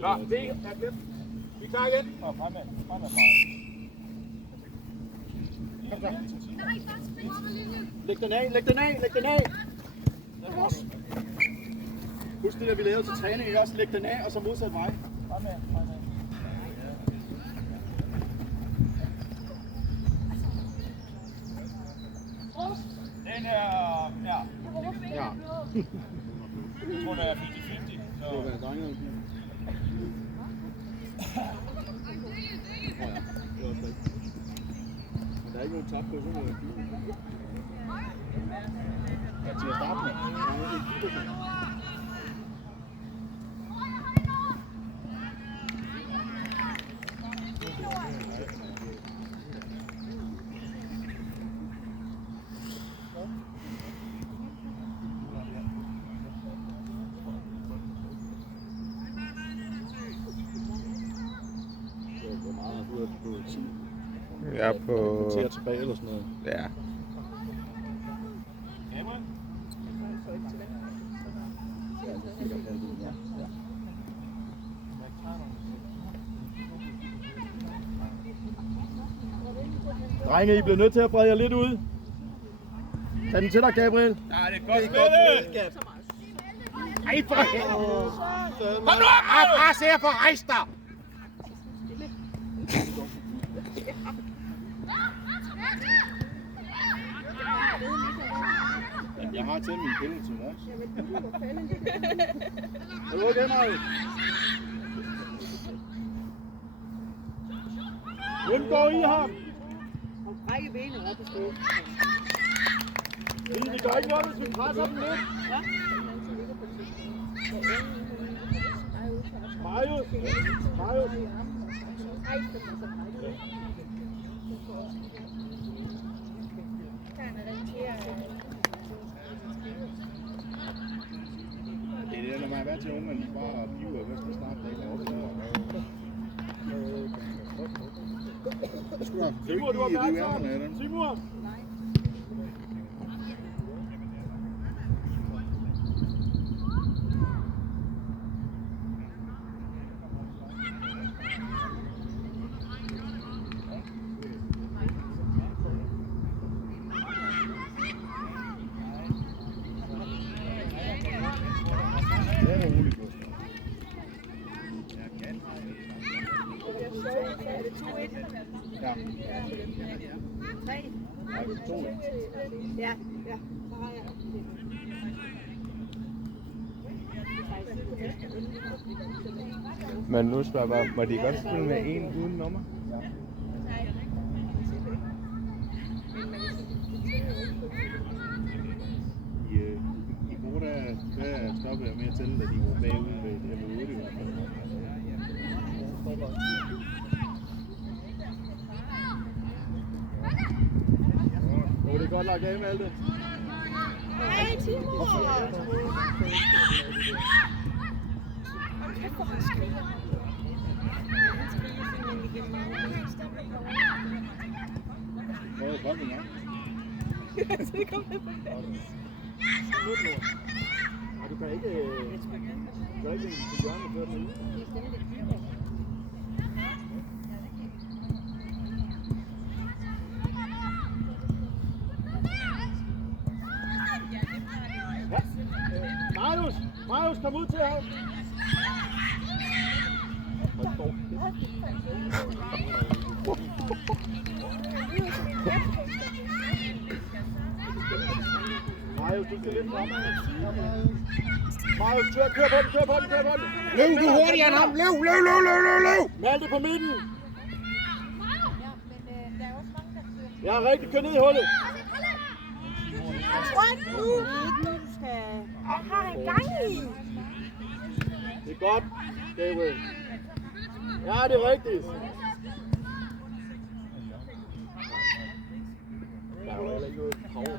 Nå, det er det. Vi tager igen. Og fremad. Kom så. Læg den af. Husk det, der vi lavede til træning, ikke også? Læg den af, og så modsat vej. Fremad. Den er... Ja. Ja. Jeg tror, det er 50-50. Det var være drengene. Det var også rigtigt. Men der er ikke nogen tab på sådan noget. Ja, til at starte med. på 10. Jeg er på... Kvarter tilbage eller sådan noget. Ja. Drenge, I bliver nødt til at brede jer lidt ud. Tag den til dig, Gabriel. Ja, det er godt spillet! Ej, for helvede. Kom nu op! Bare se at få rejst dig! Jeg har til min pille til dig. Er du okay, Marius? Hvem går i ham? Og brække benet op og stå. Det gør ikke noget, hvis vi presser dem lidt. Marius! Marius! Det er det, når man er vant til unge, man bare piver, hvis det snart ligger op. Jeg skulle da Timur, du er dygtig i opmærksom! riverne af dem. Timur! Det er roligt, Gustav. Er det 2-1? Ja. 3? Nej, 2. Ja, ja. Så har jeg. Men nu spørger jeg bare, må de godt spille med en uden nummer? I går der stoppede jeg med at tælle, da de var bagud ved 8 i hvert fald. Det er godt lagt af, Malte. Hej, Timur! Hvor er bolden nok? Du kan ikke gøre det til hjørnet før den er ude. Marius, kom ud til ham! Marius, du skal lidt fremad. Marius, kør på den! Løv, du er hurtigere end ham! Løv! Malte på midten! Jeg er rigtig kørt ned i hullet. Hvad har han gang i? Det er godt, Gabriel. Ja, det er rigtigt. Der er jo heller ikke noget power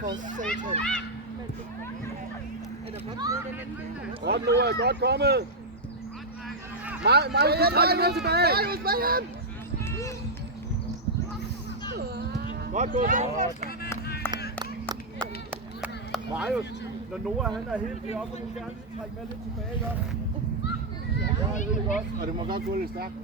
For satan. Godt nu, er godt kommet. Marius, du trækker med tilbage. Godt gået. Marius, når Noah han er helt deroppe, så vil du gerne trække med lidt tilbage, ikke også? Ja, det er rigtig godt. Og det må godt gå lidt stærkt.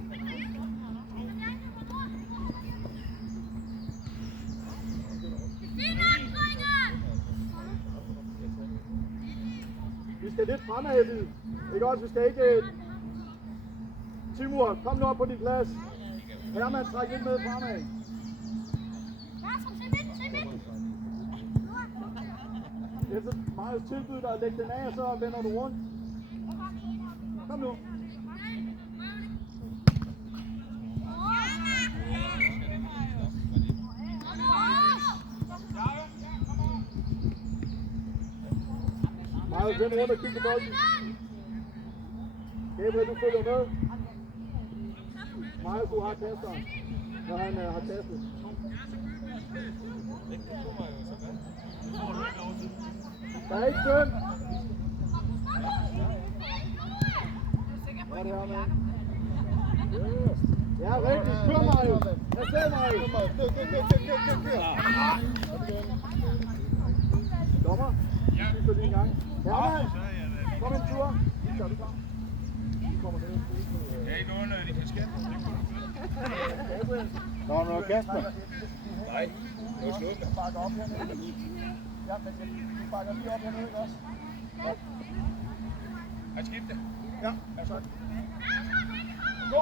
Vi skal lidt fremad, ikke også? Vi skal ikke... Timur, kom nu op på din plads. Herman, træk lidt med fremad. Efter Marius tilbyder dig at lægge den af, så vender du rundt. Kom nu. Marius, vend rundt og kig på bolden. Gabriel, du følger med. Marius, du har kasteren, når han har kastet. Der er ikke synd. Hvad er det her med? Ja, rigtigt. Kør, Marius. Afsted, Marius. Dommer. Sidste lige en gang. Herman. Kom en tur. Så er du klar. Du kommer ned. Det er ikke noget, de kan skæmme. Der var noget Kasper. Nej, det var slået. Jeg bakker op hernede. Ja, men du bakker lige op hernede, ikke også? Ja. Har I skiftet? Ja, altså. Go!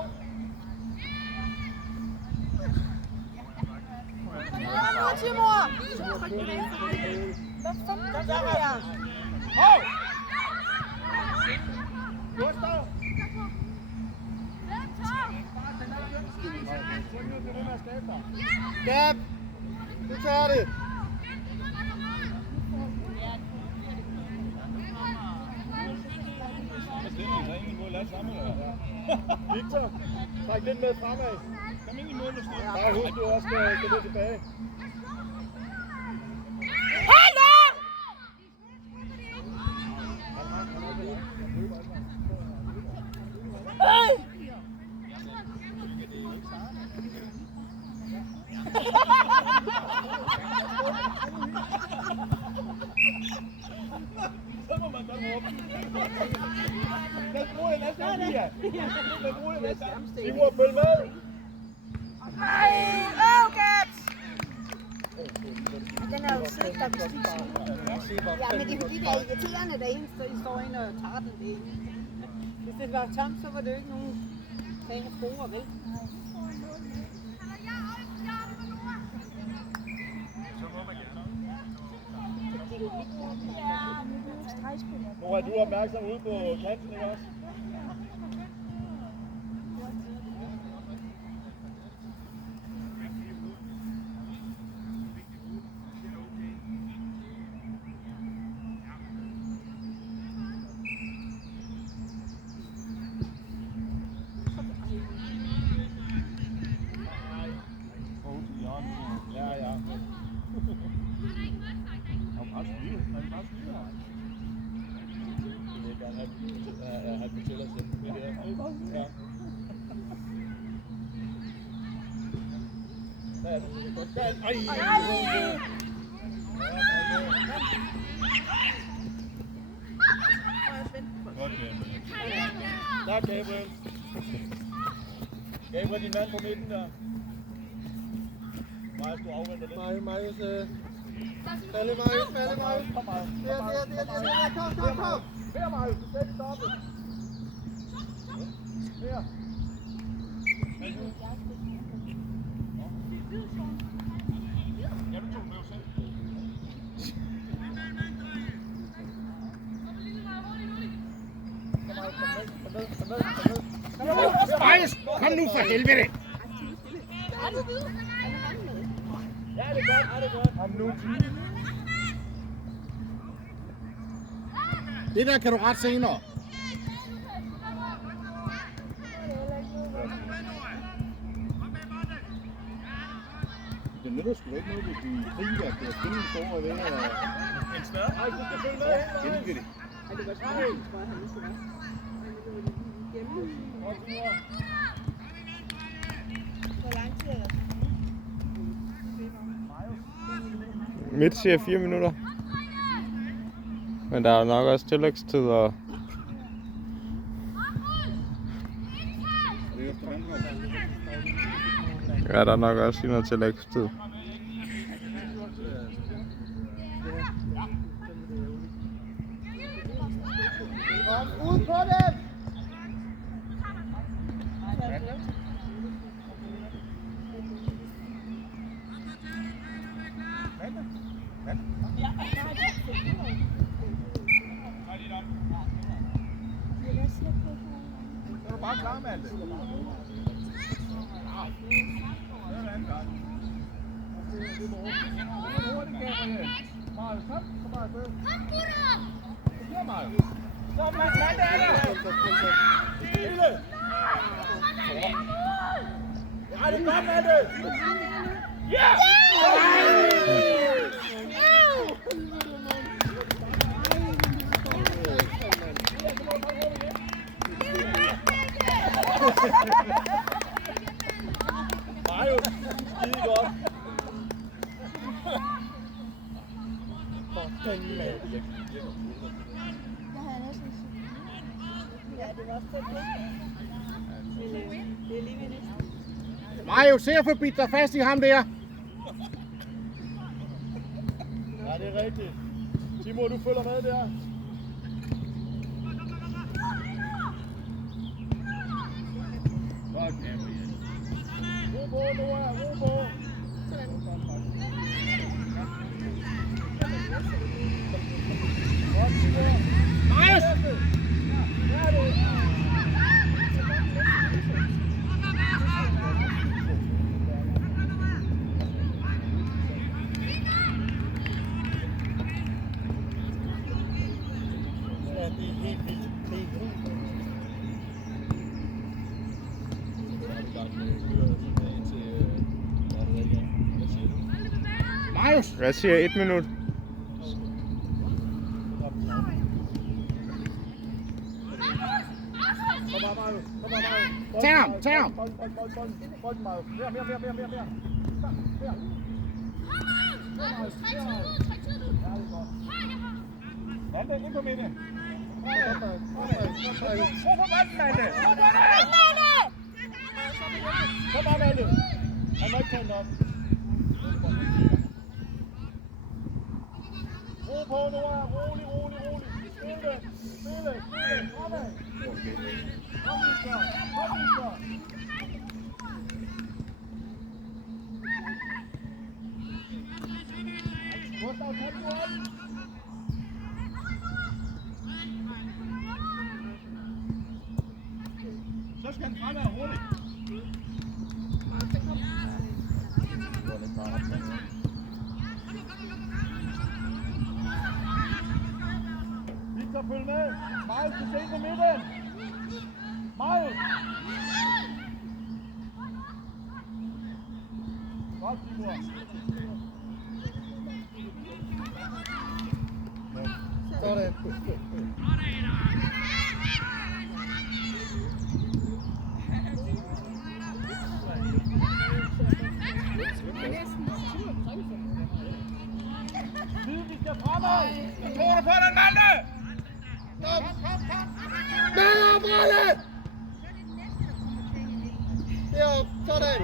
Nu, Timur! Hvad fanden gør jeg? Hov! Gustav! Gab! Du tager det! Victor, træk lidt med fremad. Kom ind i mål, du står. Bare husk, du også skal lidt tilbage. Så må man da råbe. Den bruger jeg næsten ikke, ja. Den bruger jeg næsten. Simon, følg med! Den er jo sødt, der bestiger. Ja, men det er fordi, det er irriterende, der eneste, I står inde og tager den det. Hvis det var tomt, så var det jo ikke nogen penge bruger, vel? Nu er du opmærksom ude på kanten, ikke også? Der er Gabriel. Gabriel, din mand på midten der. Marius, du afventer lidt. Marius, falde Marius. Kom, Marius. Der, kom. Her, Marius, du skal ikke stoppe. Her. Ja, du tog den med selv. Marius, kom nu for helvede! Ja, det er godt. Kom nu. Det der kan du ret senere. Det nytter sgu ikke noget, hvis du er fri, at du har spillet store ved at... En større. Ej, du skal følge med hen. Gengive det. Ja, det var sådan, tror jeg, han lige skulle være. Hvor lang tid er der? Midt siger 4 minutter. Men der er nok også tillægstid og... Ja, der er nok også noget tillægstid. Kom ud på dem! Så er du bare klar med alt det. Marius, kom. Kom bare afsted. Kom, Marius. Kom, mand, det er der. Stille. Ja, det er godt, Malte. Ja! Mario, skide godt. For fanden, Malte. Jeg havde næsten Ja, det var også tæt på. Det er lige ved næsten. Mario, se at få bidt dig fast i ham der. Ja, det er rigtigt. Timo, du følger med der. Godt, Gabriel. Ro på, Noah. Ro på. Godt, Timo. Marius! Ja, det er det. Ja, det er helt vildt. Det er helt vildt. Marius! Hvad siger 1 minut? Kom bare, Mario. Kom bare, Mario. Tag ham, tag ham. Bold, Mario. Mere. Malte, ind på midten. Ro på bolden, Malte. Kom bare, Malte. Han må ikke tage den op. Ro på, Noah. Rolig. Spille. Opad. Kom, Victor. Gustav, kan du op? Så skal han fremad roligt. Victor, følg med. Marius, du skal ind på midten. Marius. Godt, Timur. Sådan. Vi skal fremad. Jeg tror på den, Malte. Med Bralle! Derop, sådan.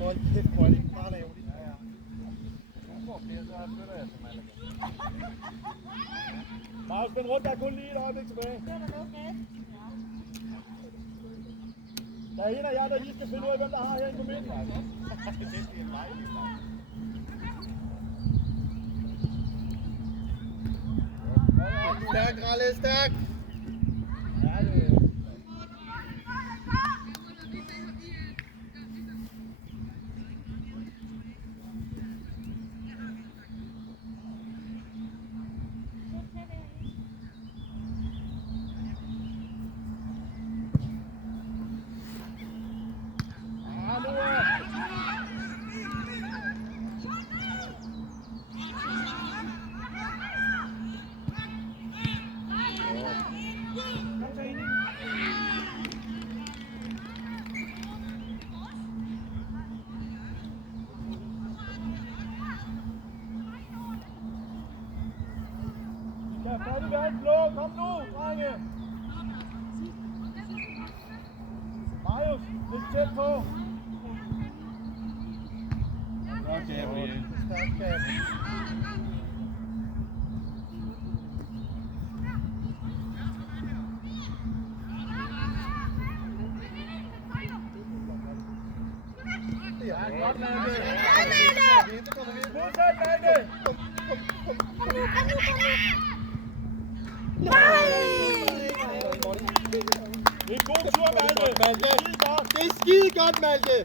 Hold kæft, hvor er det bare lavet. Marius, spænd rundt, der er kun lige et øjeblik tilbage. Der er en af jer, der lige skal finde ud af, hvem der har herinde på midten. Stærk, Ralle, stærk. Ja, det er. Færdig ved en blå. Kom nu, drenge. Marius, lidt tæt på. Godt, Gabriel. Stærk, Gabriel. Ja, godt, Malte. Modsat, Malte. Kom nu. Det er en god tur, Malte. Malte. Det er skide godt, Malte.